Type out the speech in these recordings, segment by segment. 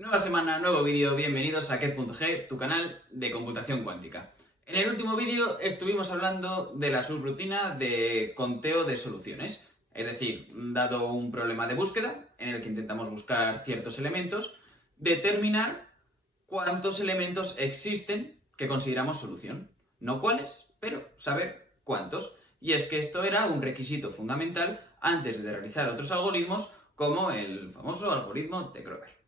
Nueva semana, nuevo vídeo, bienvenidos a Ket.g, tu canal de computación cuántica. En el último vídeo estuvimos hablando de la subrutina de conteo de soluciones. Es decir, dado un problema de búsqueda, en el que intentamos buscar ciertos elementos, determinar cuántos elementos existen que consideramos solución. No cuáles, pero saber cuántos. Y es que esto era un requisito fundamental antes de realizar otros algoritmos, como el famoso algoritmo de Grover.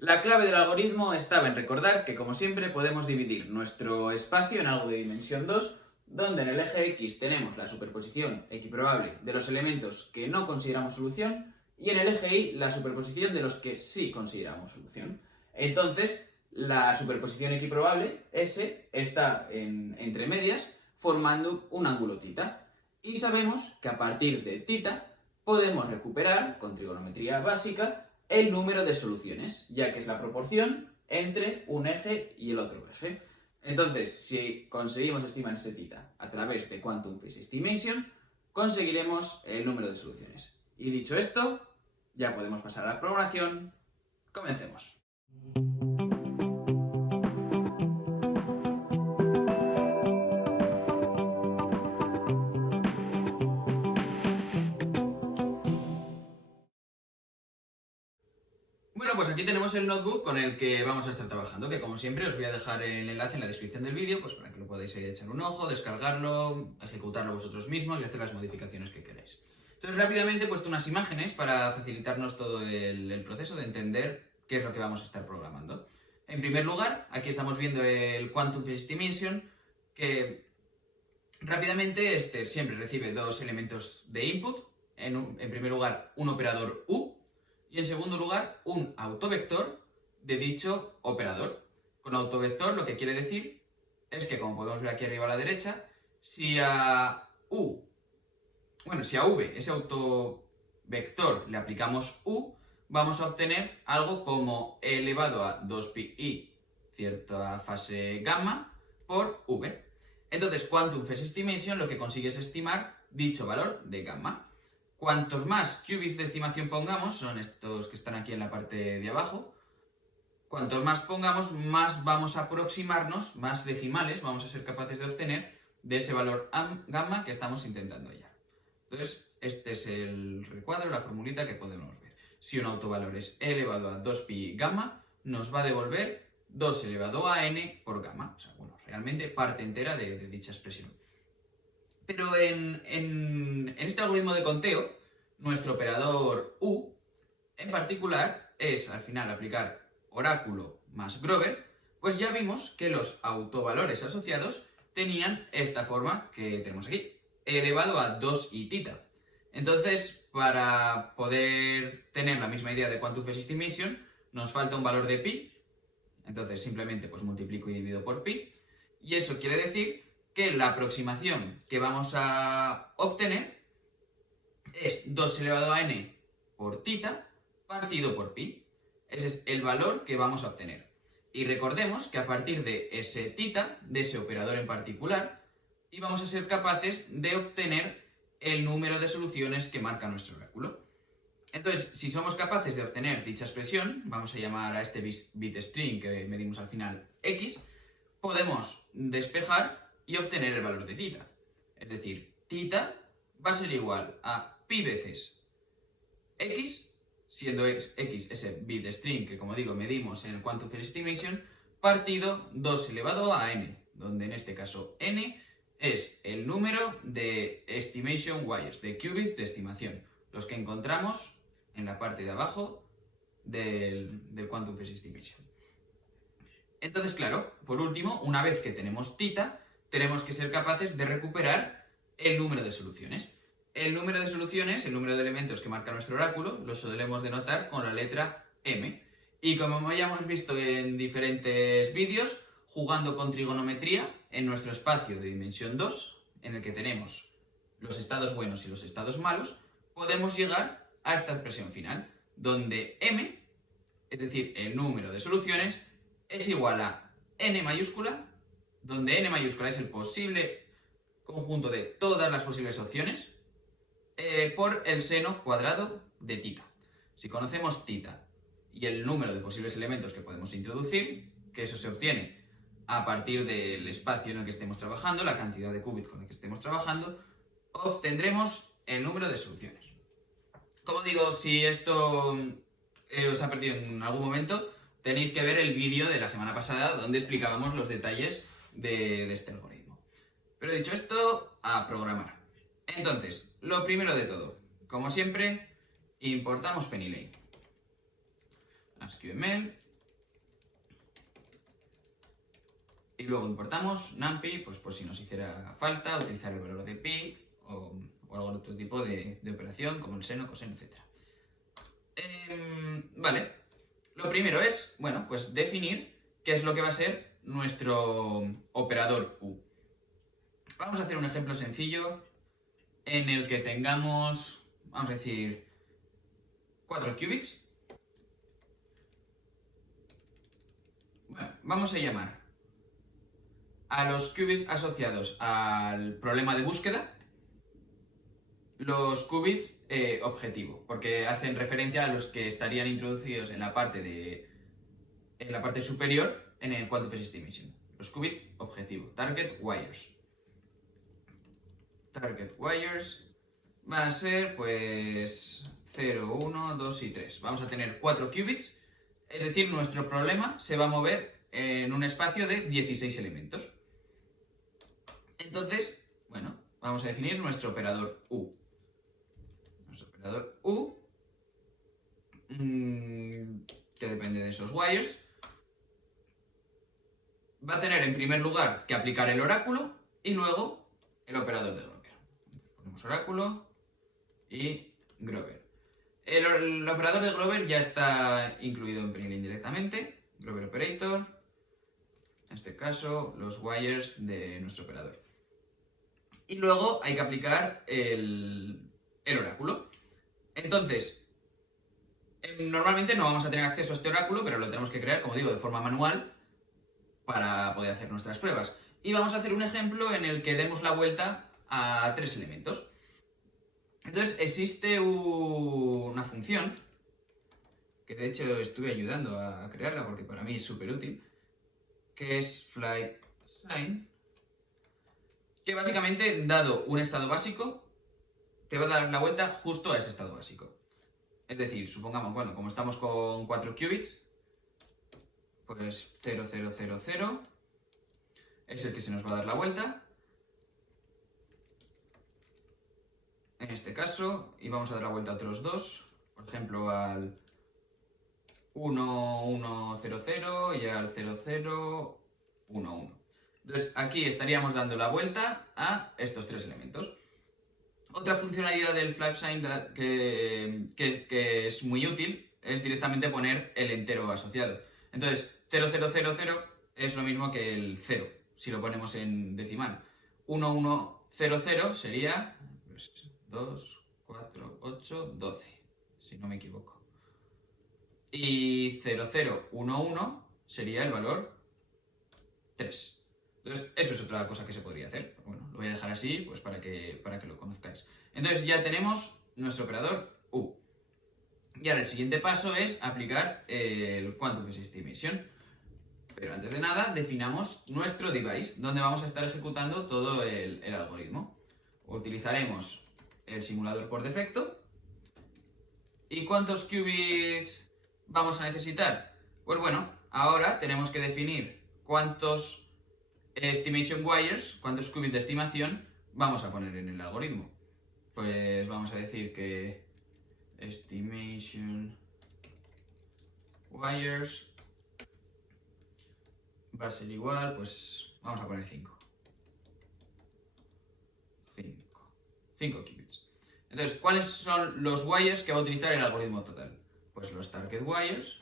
La clave del algoritmo estaba en recordar que, como siempre, podemos dividir nuestro espacio en algo de dimensión 2, donde en el eje X tenemos la superposición equiprobable de los elementos que no consideramos solución y en el eje Y la superposición de los que sí consideramos solución. Entonces, la superposición equiprobable, S, está entre medias formando un ángulo θ. Y sabemos que a partir de θ podemos recuperar, con trigonometría básica, el número de soluciones, ya que es la proporción entre un eje y el otro eje. Entonces, si conseguimos estimar ese θ a través de Quantum Phase Estimation, conseguiremos el número de soluciones. Y dicho esto, ya podemos pasar a la programación. Comencemos. Bueno, pues aquí tenemos el notebook con el que vamos a estar trabajando, que como siempre os voy a dejar el enlace en la descripción del vídeo, pues para que lo podáis echar un ojo, descargarlo, ejecutarlo vosotros mismos y hacer las modificaciones que queráis. Entonces rápidamente he puesto unas imágenes para facilitarnos todo el proceso de entender qué es lo que vamos a estar programando. En primer lugar, aquí estamos viendo el Quantum Phase Estimation, que rápidamente este siempre recibe dos elementos de input. En primer lugar, un operador U, y en segundo lugar, un autovector de dicho operador. Con autovector lo que quiere decir es que, como podemos ver aquí arriba a la derecha, si a V, ese autovector, le aplicamos U, vamos a obtener algo como e elevado a 2pi cierta fase gamma por V. Entonces, Quantum Phase Estimation lo que consigue es estimar dicho valor de gamma. Cuantos más qubits de estimación pongamos, son estos que están aquí en la parte de abajo, cuantos más pongamos, más vamos a aproximarnos, más decimales vamos a ser capaces de obtener de ese valor gamma que estamos intentando hallar. Entonces, este es el recuadro, la formulita que podemos ver. Si un autovalor es e elevado a 2pi gamma, nos va a devolver 2 elevado a n por gamma. O sea, bueno, realmente parte entera de dicha expresión. Pero en este algoritmo de conteo, nuestro operador U, en particular, es al final aplicar oráculo más Grover, pues ya vimos que los autovalores asociados tenían esta forma que tenemos aquí, e elevado a 2i θ. Entonces, para poder tener la misma idea de Quantum Phase Estimation, nos falta un valor de pi, entonces simplemente pues multiplico y divido por pi, y eso quiere decir que la aproximación que vamos a obtener es 2 elevado a n por θ partido por pi. Ese es el valor que vamos a obtener. Y recordemos que a partir de ese θ, de ese operador en particular, íbamos a ser capaces de obtener el número de soluciones que marca nuestro oráculo. Entonces, si somos capaces de obtener dicha expresión, vamos a llamar a este bit string que medimos al final x, podemos despejar y obtener el valor de θ. Es decir, θ va a ser igual a pi veces x, siendo x ese bit string que, como digo, medimos en el Quantum Phase Estimation, partido 2 elevado a n, donde en este caso n es el número de estimation wires, de qubits de estimación, los que encontramos en la parte de abajo del Quantum Phase Estimation. Entonces, claro, por último, una vez que tenemos θ, tenemos que ser capaces de recuperar el número de soluciones. El número de soluciones, el número de elementos que marca nuestro oráculo, lo solemos denotar con la letra m. Y como ya hemos visto en diferentes vídeos, jugando con trigonometría, en nuestro espacio de dimensión 2, en el que tenemos los estados buenos y los estados malos, podemos llegar a esta expresión final, donde m, es decir, el número de soluciones, es igual a n mayúscula, donde n mayúscula es el posible conjunto de todas las posibles opciones, por el seno cuadrado de θ. Si conocemos θ y el número de posibles elementos que podemos introducir, que eso se obtiene a partir del espacio en el que estemos trabajando, la cantidad de qubits con el que estemos trabajando, obtendremos el número de soluciones. Como digo, si esto os ha perdido en algún momento, tenéis que ver el vídeo de la semana pasada donde explicábamos los detalles de este algoritmo. Pero dicho esto, a programar. Entonces, lo primero de todo, como siempre, importamos PennyLane. SQML. Y luego importamos NumPy, pues por si nos hiciera falta utilizar el valor de pi o algún otro tipo de operación como el seno, coseno, etc. Vale, lo primero es, bueno, pues definir qué es lo que va a ser nuestro operador U. Vamos a hacer un ejemplo sencillo en el que tengamos, vamos a decir, 4 qubits. Bueno, vamos a llamar a los qubits asociados al problema de búsqueda los qubits objetivo, porque hacen referencia a los que estarían introducidos en la parte superior en el Quantum Phase Estimation. Los qubits objetivo, target wires. Target wires van a ser pues 0, 1, 2 y 3. Vamos a tener 4 qubits, es decir, nuestro problema se va a mover en un espacio de 16 elementos. Entonces, bueno, vamos a definir nuestro operador U. Nuestro operador U, que depende de esos wires, va a tener en primer lugar que aplicar el oráculo y luego el operador de Grover. Ponemos oráculo y Grover. El operador de Grover ya está incluido en PennyLane directamente. Grover Operator. En este caso, los wires de nuestro operador. Y luego hay que aplicar el oráculo. Entonces, normalmente no vamos a tener acceso a este oráculo, pero lo tenemos que crear, como digo, de forma manual para poder hacer nuestras pruebas. Y vamos a hacer un ejemplo en el que demos la vuelta a 3 elementos. Entonces existe una función, que de hecho estuve ayudando a crearla porque para mí es súper útil, que es flySign, que básicamente, dado un estado básico, te va a dar la vuelta justo a ese estado básico. Es decir, supongamos, bueno, como estamos con 4 qubits, pues 0, 0, 0, 0 es el que se nos va a dar la vuelta. En este caso, y vamos a dar la vuelta a otros 2, por ejemplo al 1, 1, 0, 0 y al 0, 0, 1, 1. Entonces aquí estaríamos dando la vuelta a estos 3 elementos. Otra funcionalidad del flySign que es muy útil es directamente poner el entero asociado. Entonces 0, 0, 0, 0 es lo mismo que el 0, si lo ponemos en decimal. 1, 1, 0, 0 sería 2, 4, 8, 12, si no me equivoco. Y 0, 0, 1, 1 sería el valor 3. Entonces, eso es otra cosa que se podría hacer. Bueno, lo voy a dejar así pues para que lo conozcáis. Entonces ya tenemos nuestro operador U. Y ahora el siguiente paso es aplicar el Quantum Phase Estimation. Pero antes de nada, definamos nuestro device, donde vamos a estar ejecutando todo el algoritmo. Utilizaremos el simulador por defecto. ¿Y cuántos qubits vamos a necesitar? Pues bueno, ahora tenemos que definir cuántos estimation wires, cuántos qubits de estimación vamos a poner en el algoritmo. Pues vamos a decir que estimation wires va a ser igual, pues vamos a poner 5. 5 qubits. Entonces, ¿cuáles son los wires que va a utilizar el algoritmo total? Pues los target wires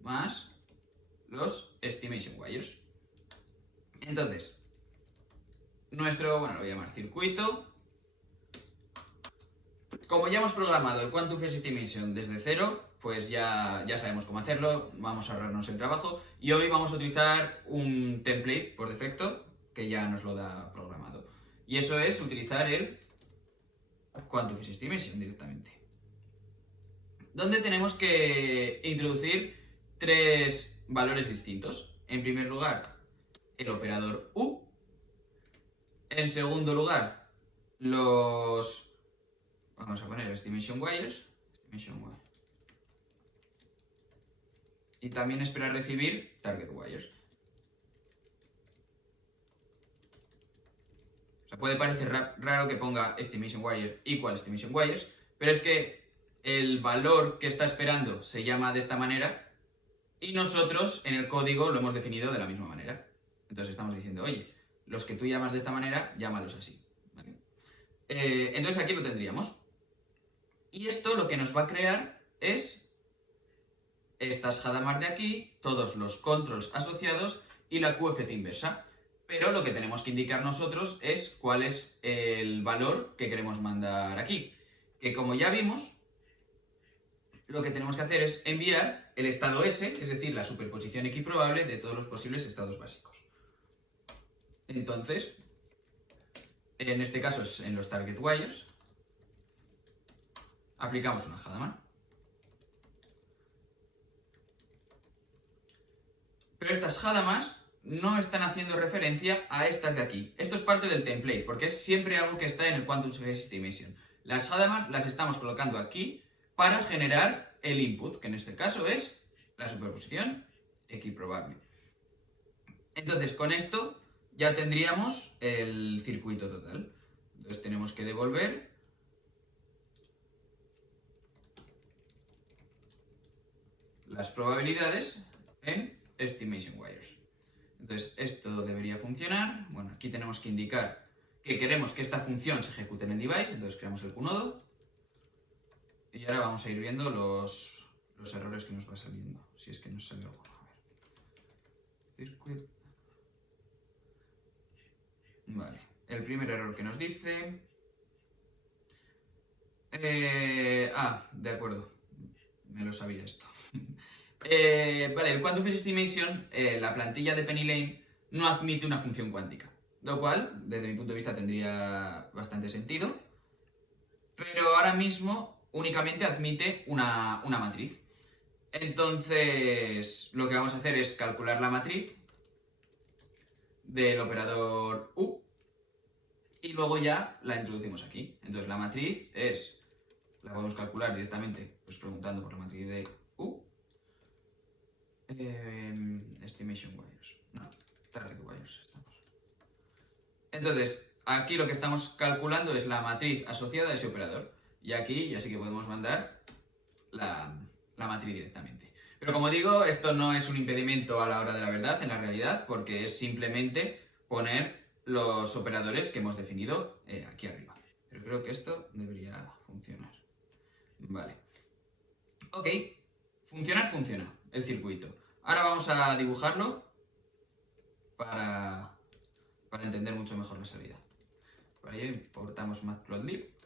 más los estimation wires. Entonces, nuestro, bueno, lo voy a llamar circuito. Como ya hemos programado el Quantum Phase Estimation desde cero, pues ya sabemos cómo hacerlo, vamos a ahorrarnos el trabajo. Y hoy vamos a utilizar un template por defecto que ya nos lo da programado. Y eso es utilizar el Quantum Phase Estimation directamente. donde tenemos que introducir 3 valores distintos. En primer lugar, el operador U. En segundo lugar, vamos a poner estimation wires. Y también espera recibir target wires. O sea, puede parecer raro que ponga estimation wires igual estimation wires, pero es que el valor que está esperando se llama de esta manera y nosotros en el código lo hemos definido de la misma manera. Entonces estamos diciendo, oye, los que tú llamas de esta manera, llámalos así. ¿Vale? Entonces aquí lo tendríamos. Y esto lo que nos va a crear es estas Hadamard de aquí, todos los controls asociados y la QFT inversa. Pero lo que tenemos que indicar nosotros es cuál es el valor que queremos mandar aquí. Que como ya vimos, lo que tenemos que hacer es enviar el estado S, es decir, la superposición equiprobable de todos los posibles estados básicos. Entonces, en este caso es en los target wires, aplicamos una Hadamard. Pero estas Hadamards no están haciendo referencia a estas de aquí. Esto es parte del template, porque es siempre algo que está en el Quantum Phase Estimation. Las Hadamard las estamos colocando aquí para generar el input, que en este caso es la superposición equiprobable. Entonces, con esto ya tendríamos el circuito total. Entonces tenemos que devolver las probabilidades en estimation wires. Entonces esto debería funcionar. Bueno, aquí tenemos que indicar que queremos que esta función se ejecute en el device, entonces creamos el QNodo. Y ahora vamos a ir viendo los errores que nos va saliendo, si es que nos sale algo. A ver. Circuit. Vale, el primer error que nos dice... de acuerdo, me lo sabía esto. Vale, el Quantum Phase Estimation, la plantilla de PennyLane no admite una función cuántica, lo cual, desde mi punto de vista, tendría bastante sentido, pero ahora mismo únicamente admite una matriz. Entonces, lo que vamos a hacer es calcular la matriz del operador U y luego ya la introducimos aquí. Entonces, la matriz la podemos calcular directamente pues preguntando por la matriz de U. Estimation wires. No, target wires estamos. Entonces, aquí lo que estamos calculando es la matriz asociada a ese operador. Y aquí ya sí que podemos mandar la matriz directamente. Pero como digo, esto no es un impedimento a la hora de la verdad, en la realidad, porque es simplemente poner los operadores que hemos definido aquí arriba. Pero creo que esto debería funcionar. Vale. Ok, funciona el circuito. Ahora vamos a dibujarlo para entender mucho mejor la salida. Para ello importamos Matplotlib.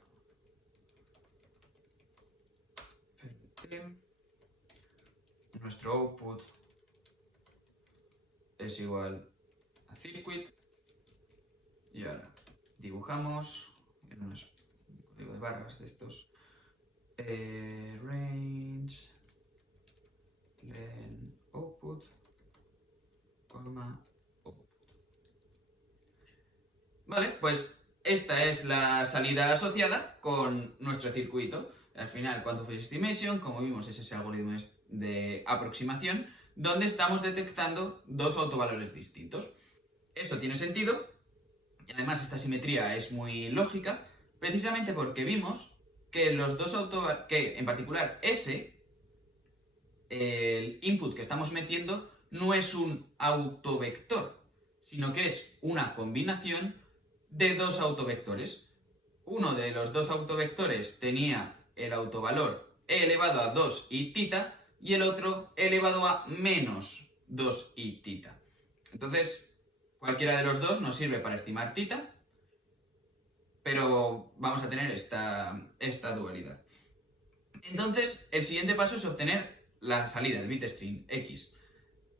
Nuestro output es igual a circuit. Y ahora dibujamos en un código de barras de estos. Range len output, output. Vale, pues esta es la salida asociada con nuestro circuito. Al final, Quantum Phase Estimation, como vimos, es ese algoritmo de aproximación donde estamos detectando dos autovalores distintos. Esto tiene sentido y además esta simetría es muy lógica, precisamente porque vimos que los dos que en particular S, el input que estamos metiendo, no es un autovector, sino que es una combinación de dos autovectores. Uno de los dos autovectores tenía el autovalor e elevado a 2i tita y el otro e elevado a menos 2i tita. Entonces, cualquiera de los dos nos sirve para estimar tita, pero vamos a tener esta dualidad. Entonces, el siguiente paso es obtener la salida, el bitstream X,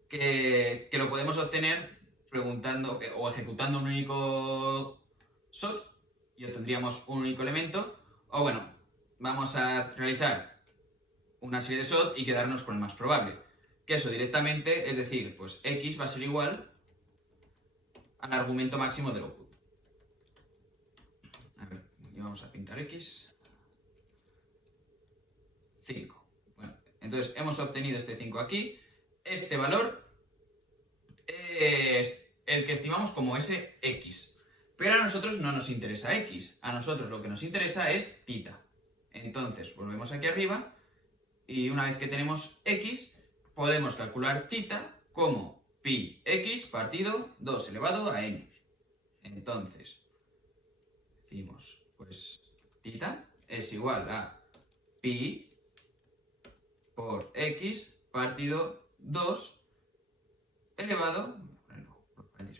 que lo podemos obtener preguntando o ejecutando un único SOT y obtendríamos un único elemento, o bueno, vamos a realizar una serie de SOT y quedarnos con el más probable. Que eso directamente, es decir, pues x va a ser igual al argumento máximo del output. A ver, y vamos a pintar x. 5. Bueno, entonces hemos obtenido este 5 aquí. Este valor es el que estimamos como ese x. Pero a nosotros no nos interesa x. A nosotros lo que nos interesa es θ. Entonces, volvemos aquí arriba. Y una vez que tenemos x, podemos calcular θ como pi x partido 2 elevado a n. Entonces, decimos, pues θ es igual a pi por x partido 2 elevado,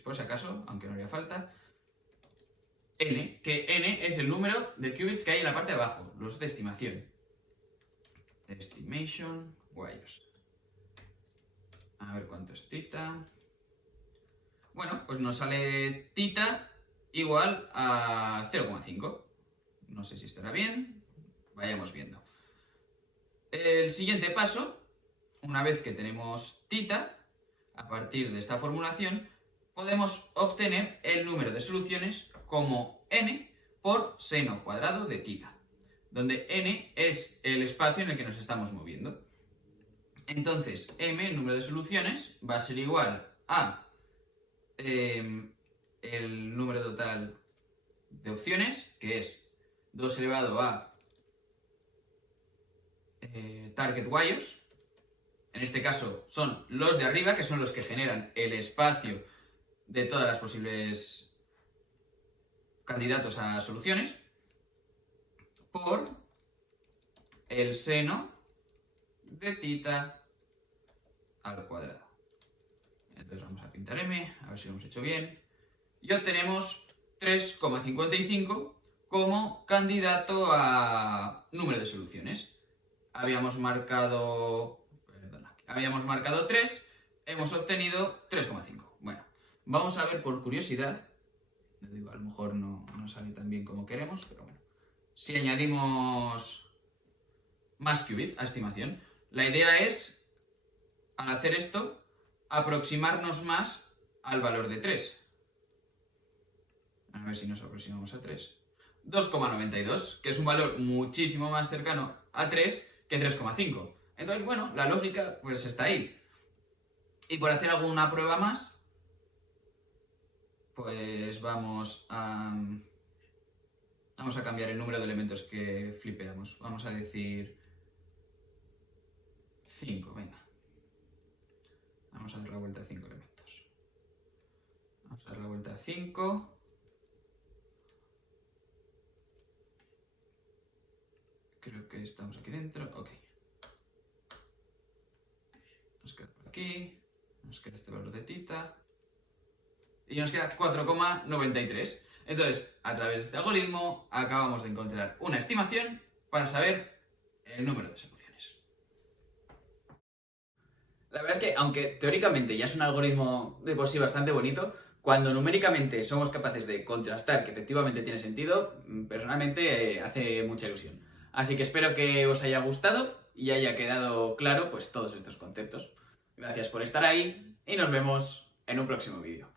por si acaso, aunque no haría falta, n, que n es el número de qubits que hay en la parte de abajo, los de estimación. Estimation wires. A ver cuánto es θ. Bueno, pues nos sale θ igual a 0,5. No sé si estará bien. Vayamos viendo. El siguiente paso, una vez que tenemos θ, a partir de esta formulación, podemos obtener el número de soluciones como n por seno cuadrado de θ, donde n es el espacio en el que nos estamos moviendo. Entonces, m, el número de soluciones, va a ser igual a el número total de opciones, que es 2 elevado a target wires. En este caso son los de arriba, que son los que generan el espacio de todas las posibles candidatos a soluciones, por el seno de θ al cuadrado. Entonces vamos a pintar m, a ver si lo hemos hecho bien. Y obtenemos 3,55 como candidato a número de soluciones. Habíamos marcado 3, hemos obtenido 3,5. Bueno, vamos a ver por curiosidad. A lo mejor no sale tan bien como queremos, pero bueno. Si añadimos más qubits a estimación, la idea es, al hacer esto, aproximarnos más al valor de 3. A ver si nos aproximamos a 3. 2,92, que es un valor muchísimo más cercano a 3 que 3,5. Entonces, bueno, la lógica pues está ahí. Y por hacer alguna prueba más, pues vamos a cambiar el número de elementos que flipeamos. Vamos a decir 5, venga. Vamos a dar la vuelta a 5 elementos. Vamos a dar la vuelta a 5. Creo que estamos aquí dentro. Ok. Nos queda por aquí. Nos queda este valor de θ. Y nos queda 4,93. Entonces, a través de este algoritmo, acabamos de encontrar una estimación para saber el número de soluciones. La verdad es que, aunque teóricamente ya es un algoritmo de por sí bastante bonito, cuando numéricamente somos capaces de contrastar que efectivamente tiene sentido, personalmente hace mucha ilusión. Así que espero que os haya gustado y haya quedado claro pues todos estos conceptos. Gracias por estar ahí y nos vemos en un próximo vídeo.